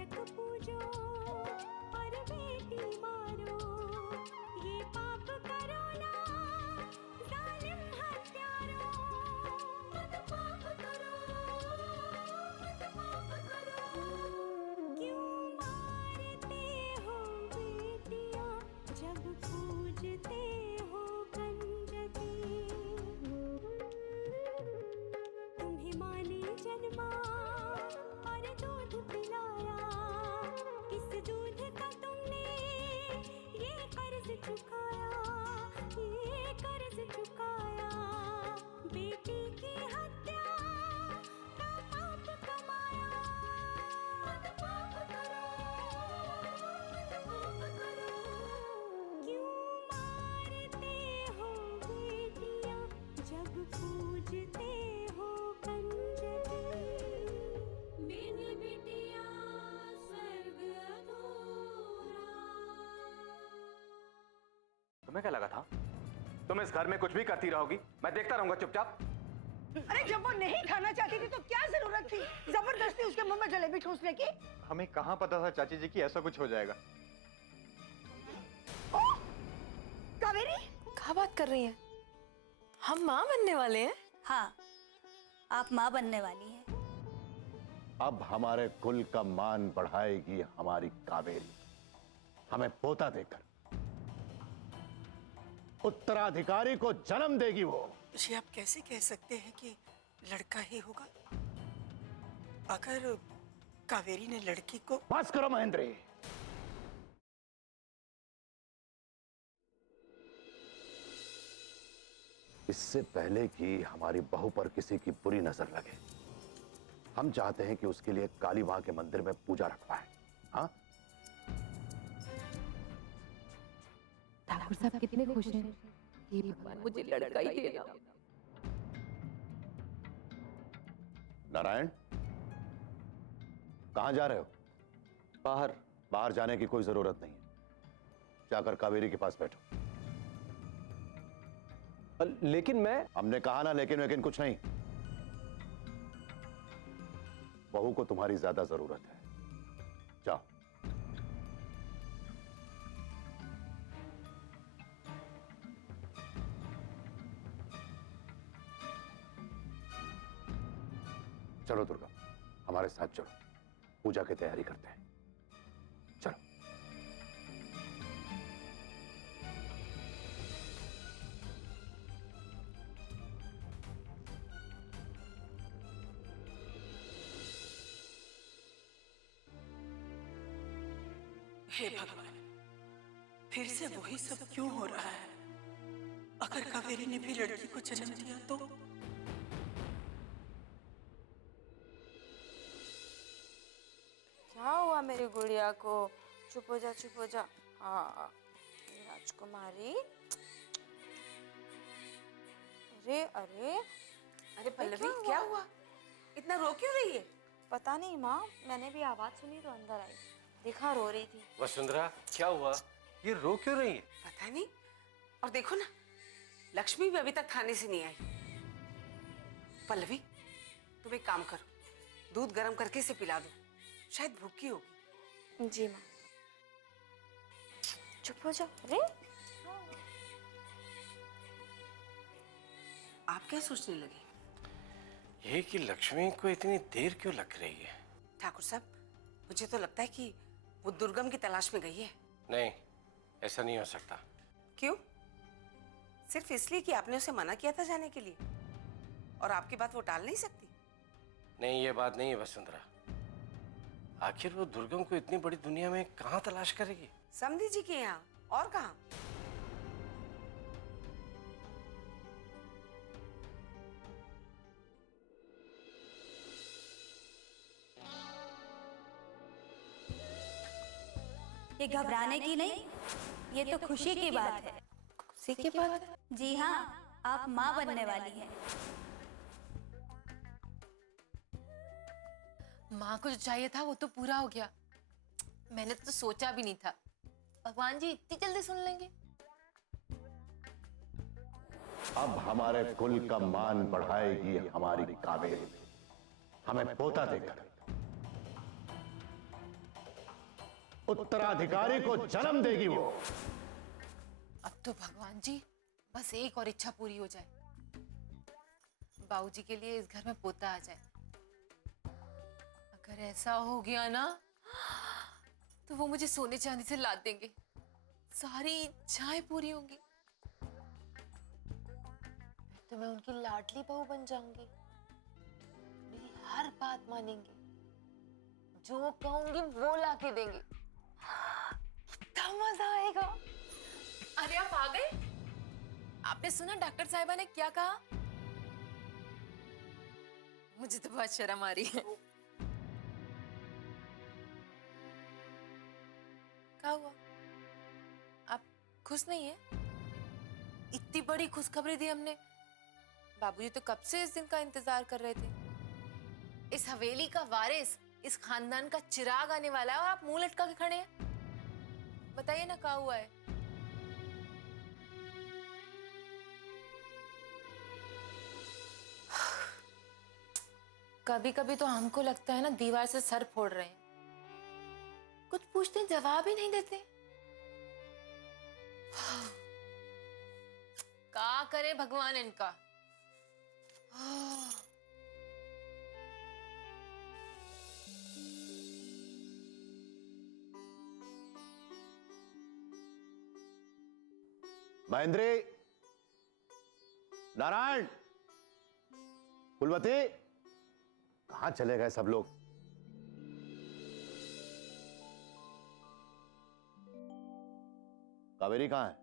कीचक पूजो और बेटी मारो, ये पाप करो ना जालिम हत्यारों। मत पाप करो, मत पाप करो। क्यों मारते हो बेटियां जब पूजते हो कंजकी। तुम्हें माँ ने जन्मा और दूध पिलाया, इस दूध का तुमने ये कर्ज चुकाया, ये कर्ज चुकाया। बेटी की हत्या का पाप कमाया। मत पाप करो, मत पाप करो। क्यों मारते हो बेटियां जब पूजते हो कंजकी। बिन बिटिया स्वर्ग अधूरा। तुम्हें क्या लगा था तुम इस घर में कुछ भी करती रहोगी, मैं देखता रहूंगा चुपचाप? अरे जब वो नहीं खाना चाहती थी तो क्या जरूरत थी जबरदस्ती उसके मुंह में जलेबी ठूसने की। हमें कहाँ पता था चाची जी कि ऐसा कुछ हो जाएगा। ओ, कावेरी क्या बात कर रही हैं? हम माँ बनने वाले हैं? हाँ, आप माँ बनने वाली हैं। अब हमारे कुल का मान बढ़ाएगी हमारी कावेरी, हमें पोता देकर उत्तराधिकारी को जन्म देगी वो। जी आप कैसे कह सकते हैं कि लड़का ही होगा? अगर कावेरी ने लड़की को। बस करो महेंद्री, इससे पहले कि हमारी बहू पर किसी की बुरी नजर लगे, हम चाहते हैं कि उसके लिए काली मां के मंदिर में पूजा रखवाएं। हाँ, ठाकुर साहब कितने खुश हैं कि भगवान मुझे लड़का ही देना। नारायण, कहां जा रहे हो? बाहर। बाहर जाने की कोई जरूरत नहीं है, जाकर कावेरी के पास बैठो। लेकिन मैं। हमने कहा ना लेकिन कुछ नहीं। बहू को तुम्हारी ज्यादा जरूरत है, जाओ। चलो दुर्गा, हमारे साथ चलो, पूजा की तैयारी करते हैं। चलो। हे भगवान, फिर से वही सब क्यों हो रहा है? अगर कावेरी ने भी लड़की को जन्म दिया तो? क्या हुआ मेरी गुड़िया को? चुप हो जा, चुप हो जा। हाँ राजकुमारी। अरे अरे अरे पल्लवी, क्या हुआ? इतना रो क्यों रही है? पता नहीं माँ, मैंने भी आवाज सुनी तो अंदर आई, देखा रो रही थी। वसुंधरा, क्या हुआ? ये रो क्यों रही है? पता नहीं। और देखो ना, लक्ष्मी भी अभी तक थाने से नहीं आई। पल्लवी, तुम एक काम करो, दूध गर्म करके इसे पिला दो, शायद भूखी होगी। जी माँ। चुप हो जाओ। अरे आप क्या सोचने लगे? ये कि लक्ष्मी को इतनी देर क्यों लग रही है? ठाकुर साहब, मुझे तो लगता है कि वो दुर्गम की तलाश में गई है। नहीं, ऐसा नहीं हो सकता। क्यों? सिर्फ इसलिए कि आपने उसे मना किया था जाने के लिए, और आपकी बात वो टाल नहीं सकती? नहीं, ये बात नहीं है वसुंधरा। आखिर वो दुर्गम को इतनी बड़ी दुनिया में कहाँ तलाश करेगी? समधी जी के यहाँ, और कहाँ? ये घबराने की नहीं, ये तो खुशी की बात है। खुशी की बात? जी हाँ, आप माँ बनने वाली हैं। माँ को जो चाहिए था वो तो पूरा हो गया। मैंने तो सोचा भी नहीं था भगवान जी इतनी जल्दी सुन लेंगे। अब हमारे कुल का मान बढ़ाएगी हमारी कावेरी, हमें पोता देकर। उत्तराधिकारी को जन्म देगी वो। अब तो भगवान जी बस एक और इच्छा पूरी हो जाए, बाबूजी के लिए इस घर में पोता आ जाए। अगर ऐसा हो गया ना तो वो मुझे सोने चांदी से लाद देंगे, सारी इच्छाएं पूरी होंगी। फिर तो मैं उनकी लाडली बहू बन जाऊंगी, मेरी हर बात मानेंगे, जो कहूंगी वो ला के देंगे। कितना मजा आएगा। अरे आप आ गए? आपने सुना डॉक्टर साहिबा ने क्या कहा? मुझे तो बहुत शर्म आ रही है। क्या हुआ? आप खुश नहीं है? इतनी बड़ी खुशखबरी दी हमने, बाबूजी तो कब से इस दिन का इंतजार कर रहे थे। इस हवेली का वारिस, इस खानदान का चिराग आने वाला है और आप मुंह लटका के खड़े हैं। बताइए ना क्या हुआ है? कभी कभी तो हमको लगता है ना दीवार से सर फोड़ रहे हैं। कुछ पूछते जवाब ही नहीं देते। क्या करे भगवान इनका। महेंद्री, नारायण, कुलवती, कहां चले गए सब लोग? कावेरी कहां है?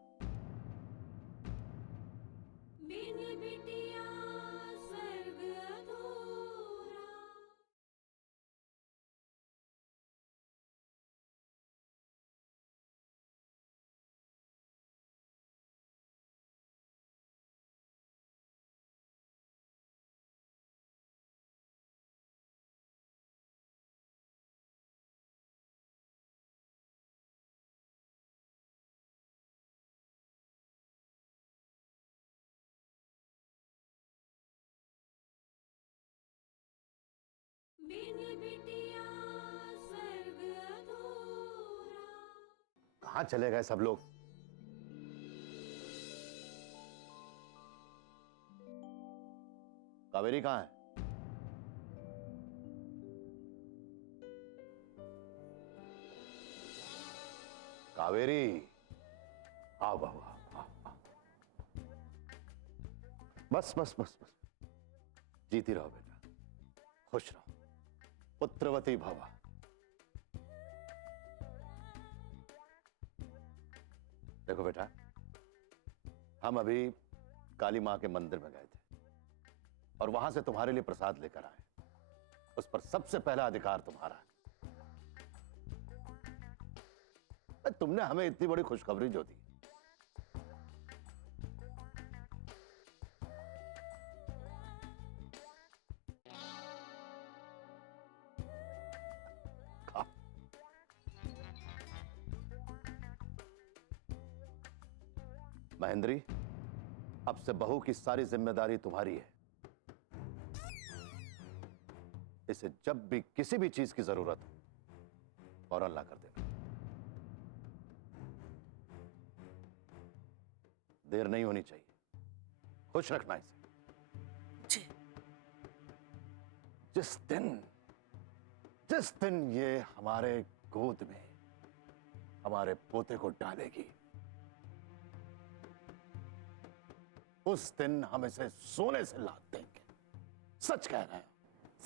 कहां चले गए सब लोग? कावेरी कहां है? कावेरी, आओ बहू, आओ। बस बस बस बस, जीती रहो बेटा, खुश रहो, पुत्रवती भवा। देखो बेटा, हम अभी काली मां के मंदिर में गए थे और वहां से तुम्हारे लिए प्रसाद लेकर आए। उस पर सबसे पहला अधिकार तुम्हारा है। तुमने हमें इतनी बड़ी खुशखबरी जो दी, महेंद्री, अब से बहू की सारी जिम्मेदारी तुम्हारी है। इसे जब भी किसी भी चीज की जरूरत हो फौरन ला कर देना। देर नहीं होनी चाहिए, खुश रखना इसे। जी। जिस दिन ये हमारे गोद में हमारे पोते को डालेगी, उस दिन हम इसे सोने से लाद देंगे। सच कह रहे हैं।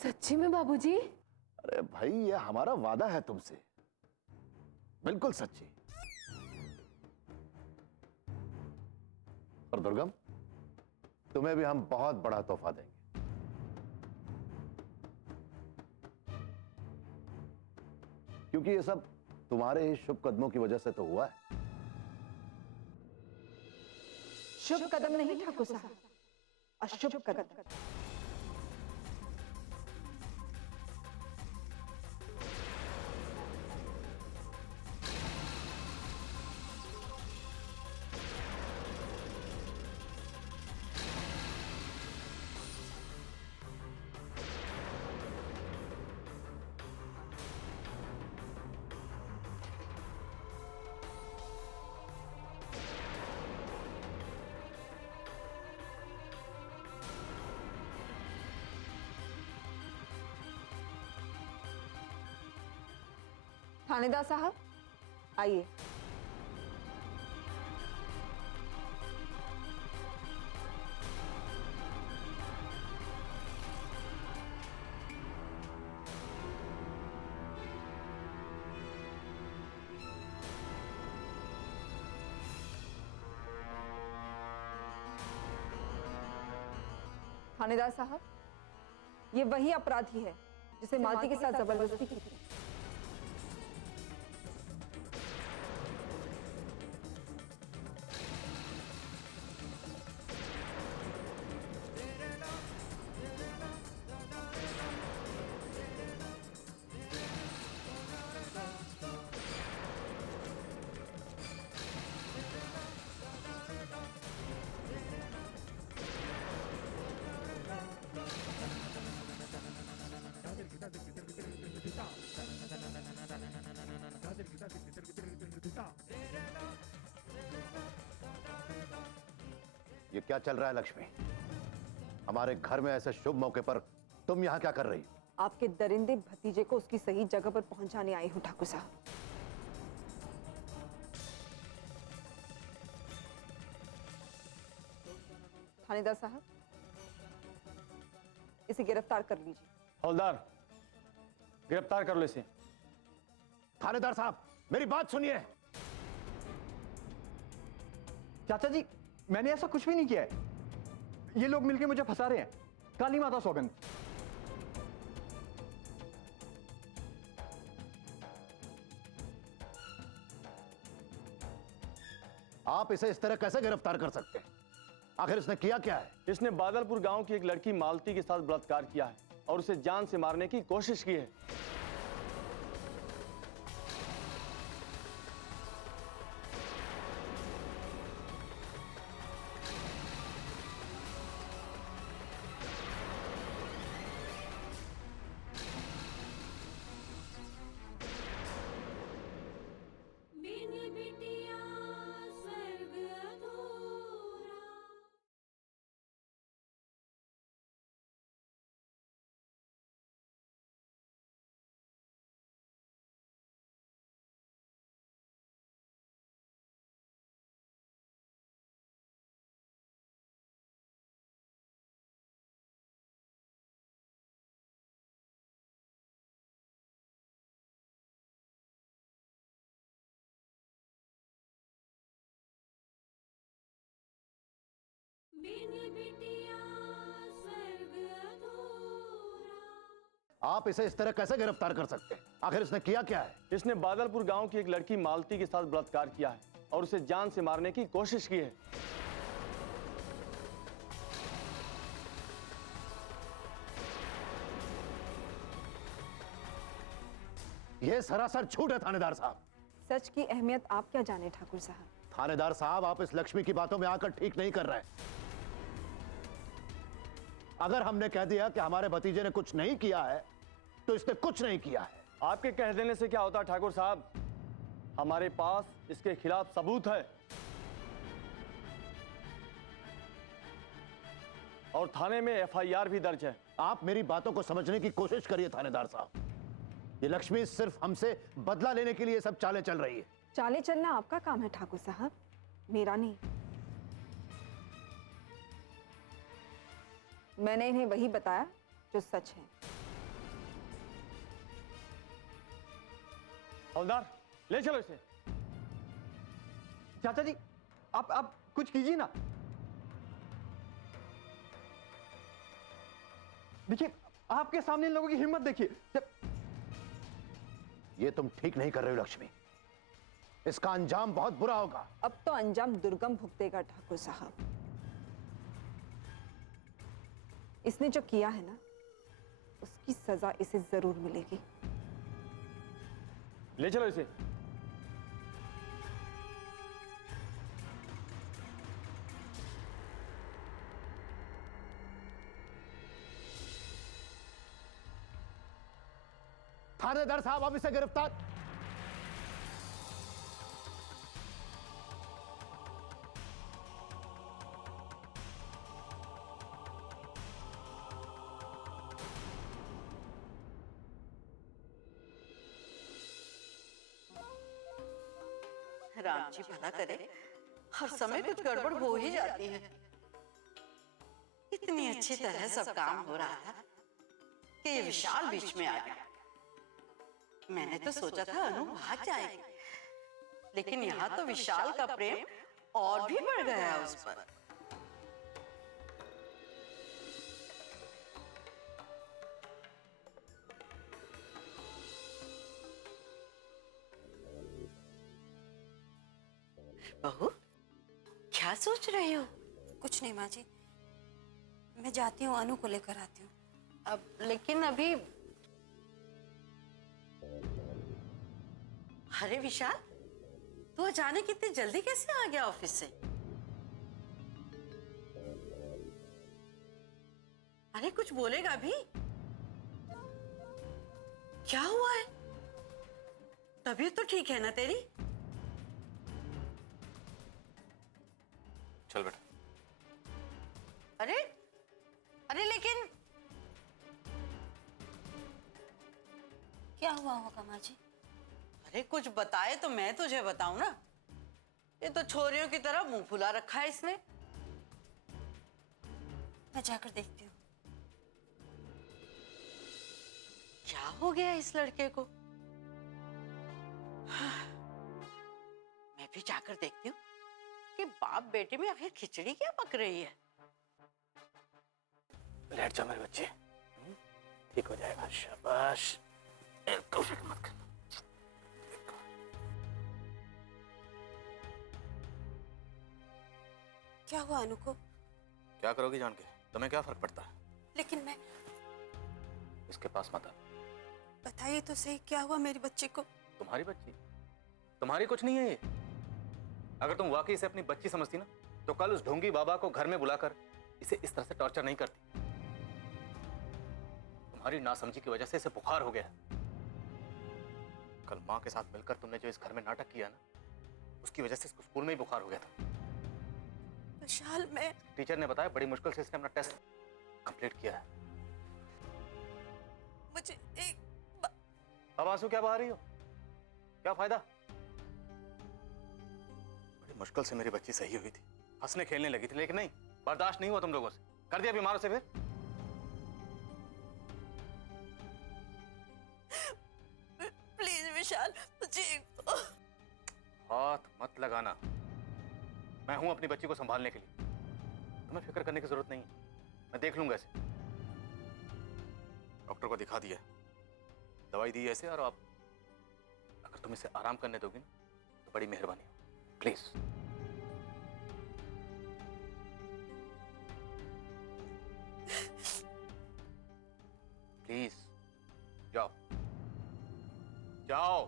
सच्ची में बाबूजी? अरे भाई, ये हमारा वादा है तुमसे, बिल्कुल सच्ची। और दुर्गम, तुम्हें भी हम बहुत बड़ा तोहफा देंगे। क्योंकि ये सब तुम्हारे ही शुभ कदमों की वजह से तो हुआ है। शुभ कदम नहीं ठाकुर साहब, अशुभ कदम। थानेदार साहब आइए। थानेदार साहब, ये वही अपराधी है जिसे मालती के साथ जबरदस्ती की थी। ये क्या चल रहा है लक्ष्मी? हमारे घर में ऐसे शुभ मौके पर तुम यहाँ क्या कर रही हो? आपके दरिंदे भतीजे को उसकी सही जगह पर पहुंचाने आई हूं ठाकुर साहब। थानेदार साहब, इसे गिरफ्तार कर लीजिए। हवलदार, गिरफ्तार कर लो इसे। थानेदार साहब, मेरी बात सुनिए। चाचा जी, मैंने ऐसा कुछ भी नहीं किया है। ये लोग मिलके मुझे फंसा रहे हैं। काली माता सौगंध। आप इसे इस तरह कैसे गिरफ्तार कर सकते हैं? आखिर इसने किया क्या है? इसने बादलपुर गांव की एक लड़की मालती के साथ बलात्कार किया है और उसे जान से मारने की कोशिश की है। आप इसे इस तरह कैसे गिरफ्तार कर सकते हैं? आखिर इसने किया क्या है? इसने बादलपुर गांव की एक लड़की मालती के साथ बलात्कार किया है और उसे जान से मारने की कोशिश की है। यह सरासर झूठ है थानेदार साहब। सच की अहमियत आप क्या जाने ठाकुर साहब? थानेदार साहब, आप इस लक्ष्मी की बातों में आकर ठीक नहीं कर रहे। अगर हमने कह दिया कि हमारे भतीजे ने कुछ नहीं किया है तो इसने कुछ नहीं किया है। आपके कह देने से क्या होता ठाकुर साहब? हमारे पास इसके खिलाफ सबूत है और थाने में एफआईआर भी दर्ज है। आप मेरी बातों को समझने की कोशिश करिए थानेदार साहब। ये लक्ष्मी सिर्फ हमसे बदला लेने के लिए सब चालें चल रही है। चाले चलना आपका काम है ठाकुर साहब, मेरा नहीं। मैंने इन्हें वही बताया जो सच है। हवलदार, ले चलो इसे। चाचा जी, आप कुछ कीजिए ना। देखिए, आपके सामने इन लोगों की हिम्मत देखिए। ये तुम ठीक नहीं कर रहे हो लक्ष्मी। इसका अंजाम बहुत बुरा होगा। अब तो अंजाम दुर्गम भुगतेगा ठाकुर साहब। इसने जो किया है ना, उसकी सजा इसे जरूर मिलेगी। ले चलो इसे। थानेदार साहब, आप इसे गिरफ्तार। राम जी भला करे, हर समय कुछ गड़बड़ हो ही जाती है। इतनी अच्छी तरह सब काम हो रहा था कि ये विशाल बीच में आ गया। मैंने तो सोचा था अनु भाग जाएगी, लेकिन यहाँ तो विशाल का प्रेम और भी बढ़ गया उस पर। बहू, क्या सोच रही हो? कुछ नहीं माँ जी, मैं जाती हूँ, अनु को लेकर आती हूँ। अब लेकिन अभी। अरे विशाल, तू अचानक इतनी जल्दी कैसे आ गया ऑफिस से? अरे कुछ बोलेगा भी? क्या हुआ है? तबीयत तो ठीक है ना तेरी? चल बेटा। अरे अरे लेकिन क्या हुआ होगा माँ जी? अरे कुछ बताए तो मैं तुझे बताऊं ना। ये तो छोरियों की तरह मुंह फुला रखा है इसने। मैं जाकर देखती हूँ। क्या हो गया इस लड़के को? मैं भी जाकर देखती हूँ कि बाप बेटे में आखिर खिचड़ी क्या पक रही है। लेट जा मेरे बच्चे, ठीक हो जाएगा। शाबाश, बिल्कुल फिक्र मत कर। क्या हुआ अनु को? क्या करोगी जान के? तुम्हें क्या फर्क पड़ता है? लेकिन मैं, इसके पास मत आ। बताइए तो सही, क्या हुआ मेरी बच्ची को? तुम्हारी बच्ची? तुम्हारी कुछ नहीं है ये। अगर तुम वाकई इसे अपनी बच्ची समझती ना, तो कल उस ढोंगी बाबा को घर में बुलाकर इसे इस तरह से टॉर्चर नहीं करती। तुम्हारी नासमझी की वजह से इसे बुखार हो गया। कल माँ के साथ मिलकर तुमने जो इस घर में नाटक किया ना, उसकी वजह से इसको स्कूल में ही बुखार हो गया था। विशाल, मैं, टीचर ने बताया बड़ी मुश्किल से इसने अपना टेस्ट कंप्लीट किया है। मुझे एक अब आंसू क्या बहा रही हो? क्या फायदा? बड़ी मुश्किल से मेरी बच्ची सही हुई थी, हंसने खेलने लगी थी, लेकिन नहीं, बर्दाश्त नहीं हुआ तुम लोगों से। कर दिया बीमारों से फिर। प्लीज विशाल, मुझे हाथ मत लगाना। मैं हूं अपनी बच्ची को संभालने के लिए, तुम्हें फिक्र करने की जरूरत नहीं है। मैं देख लूंगा इसे। डॉक्टर को दिखा दिया, दवाई दी है इसे, और आप अगर तुम इसे आराम करने दोगी ना, तो बड़ी मेहरबानी हो। प्लीज। प्लीज जाओ जाओ।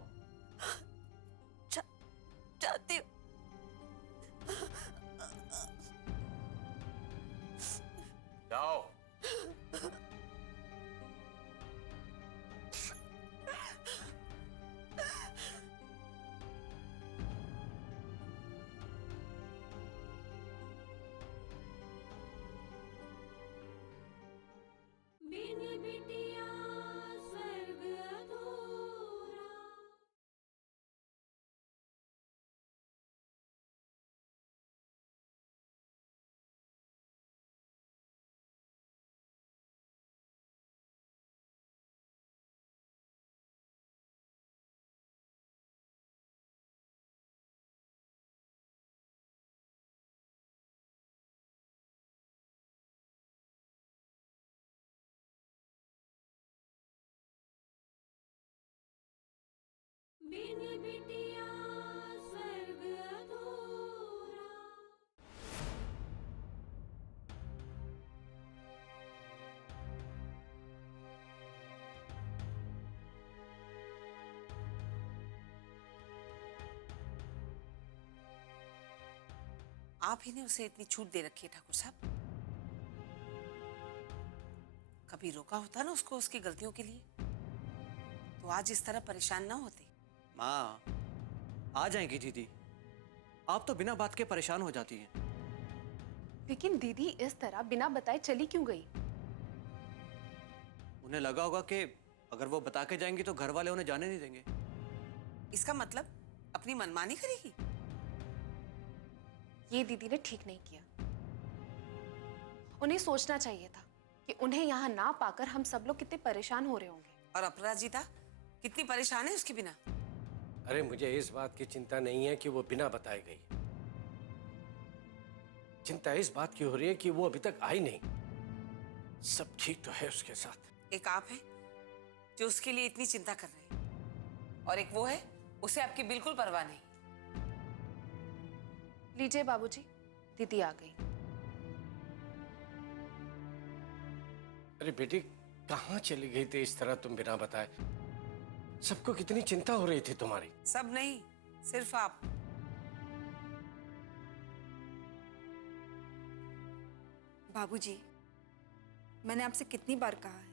चाहती हूँ। जाओ। आप ही ने उसे इतनी छूट दे रखी है ठाकुर साहब। कभी रोका होता ना उसको उसकी गलतियों के लिए, तो आज इस तरह परेशान ना होते। माँ, आ जाएंगी दीदी। आप तो बिना बात के परेशान हो जाती हैं। लेकिन दीदी इस तरह बिना बताए चली क्यों गई? उन्हें लगा होगा कि अगर वो बता के जाएंगी तो घर वाले उन्हें जाने नहीं देंगे। इसका मतलब अपनी मनमानी करेगी? ये दीदी ने ठीक नहीं किया। उन्हें सोचना चाहिए था कि उन्हें यहाँ ना पाकर हम सब लोग कितने परेशान हो रहे होंगे। और अपराजिता कितनी परेशान है उसके बिना। अरे मुझे इस बात की चिंता नहीं है कि वो बिना बताए गई। चिंता इस बात की हो रही है कि वो अभी तक आई नहीं। सब ठीक तो है उसके साथ। एक आप है जो उसके लिए इतनी चिंता कर रहे हैं और एक वो है उसे आपकी बिल्कुल परवाह नहीं। लीजिए बाबूजी, दीदी आ गई। अरे बेटी, कहाँ चली गई थी इस तरह तुम बिना बताए? सबको कितनी चिंता हो रही थी तुम्हारी। सब नहीं, सिर्फ आप। बाबूजी, मैंने आपसे कितनी बार कहा है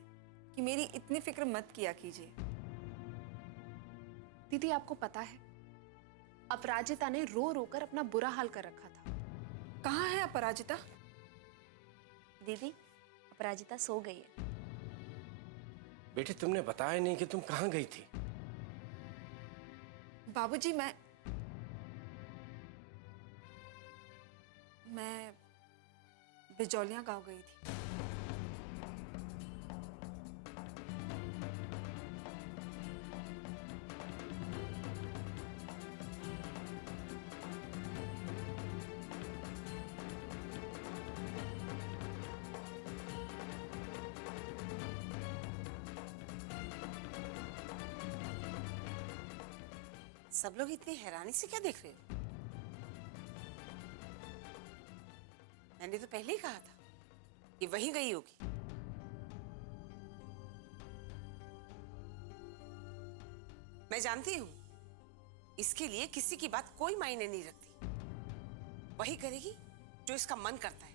कि मेरी इतनी फिक्र मत किया कीजिए। दीदी आपको पता है, अपराजिता ने रो रो कर अपना बुरा हाल कर रखा था। कहाँ है अपराजिता? दीदी, अपराजिता सो गई है। बेटी, तुमने बताया नहीं कि तुम कहाँ गई थी। बाबूजी, मैं बिजौलियां गांव गई थी। सब लोग इतनी हैरानी से क्या देख रहे हो? मैंने तो पहले ही कहा था कि वहीं गई होगी। मैं जानती हूं इसके लिए किसी की बात कोई मायने नहीं रखती। वही करेगी जो इसका मन करता है।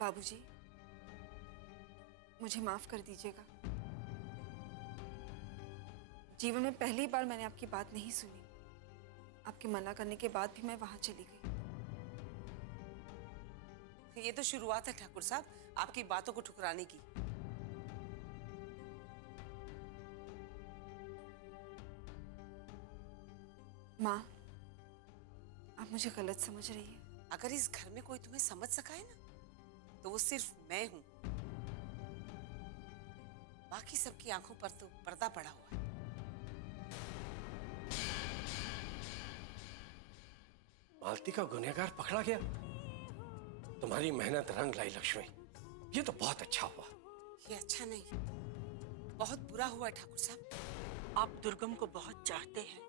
बाबूजी, मुझे माफ कर दीजिएगा। जीवन में पहली बार मैंने आपकी बात नहीं सुनी। आपके मना करने के बाद भी मैं वहां चली गई। ये तो शुरुआत है ठाकुर साहब आपकी बातों को ठुकराने की। माँ, आप मुझे गलत समझ रही हैं। अगर इस घर में कोई तुम्हें समझ सका है ना, तो वो सिर्फ मैं हूं। बाकी सबकी आंखों पर तो पर्दा पड़ा हुआ है। मालती का गुनहगार पकड़ा गया। तुम्हारी मेहनत रंग लाई लक्ष्मी। ये तो बहुत अच्छा हुआ। ये अच्छा नहीं, बहुत बुरा हुआ ठाकुर साहब। आप दुर्गम को बहुत चाहते हैं,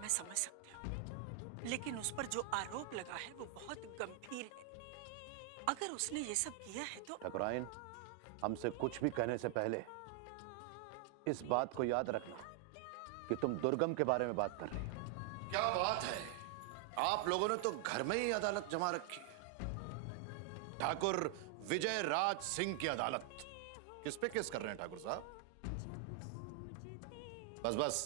मैं समझ सकती हूँ, लेकिन उस पर जो आरोप लगा है वो बहुत गंभीर है। अगर उसने ये सब किया है तो। ठाकुराइन, हमसे कुछ भी कहने से पहले इस बात को याद रखना कि तुम दुर्गम के बारे में बात कर रही हो। क्या बात है, आप लोगों ने तो घर में ही अदालत जमा रखी है। ठाकुर विजय राज सिंह की अदालत। किस पे केस कर रहे हैं ठाकुर साहब? बस बस,